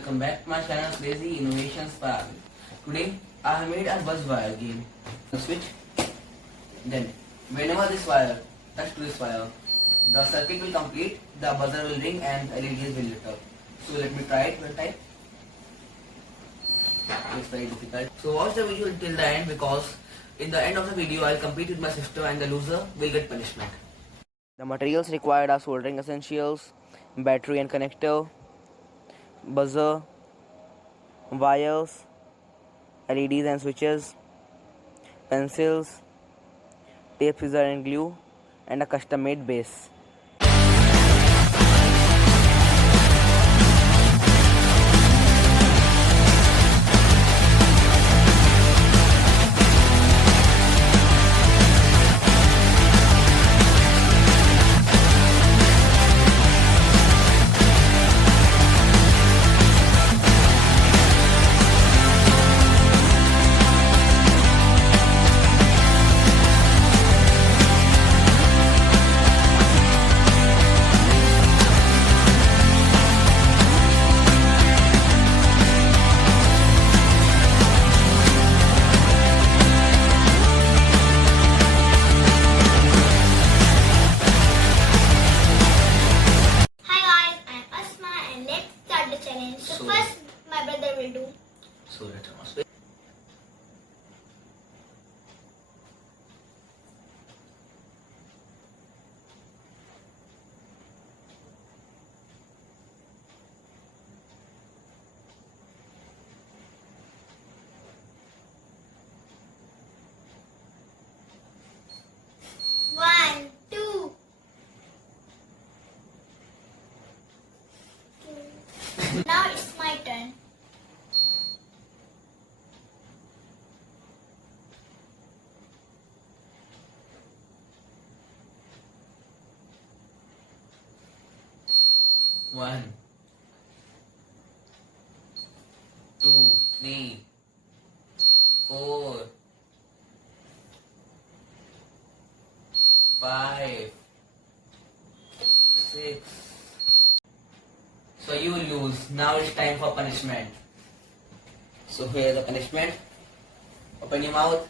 welcome back to my channel Crazy Innovations by Abid. Today I have made a buzz wire game. Switch. Then whenever this wire touches to this wire, the circuit will complete, the buzzer will ring and LEDs will lit up. So let me try it one time. It's very difficult. So watch the video till the end because in the end of the video I'll compete with my sister and the loser will get punishment. The materials required are soldering essentials, battery and connector, buzzer, wires, LEDs and switches, pencils, tape, scissor and glue, and a custom made base. So first my brother will do. So let us wait. One, two. Now it's my turn. One, two, three, 4, 5, 6. So you lose. Now it's time for punishment. So here the punishment. Open your mouth.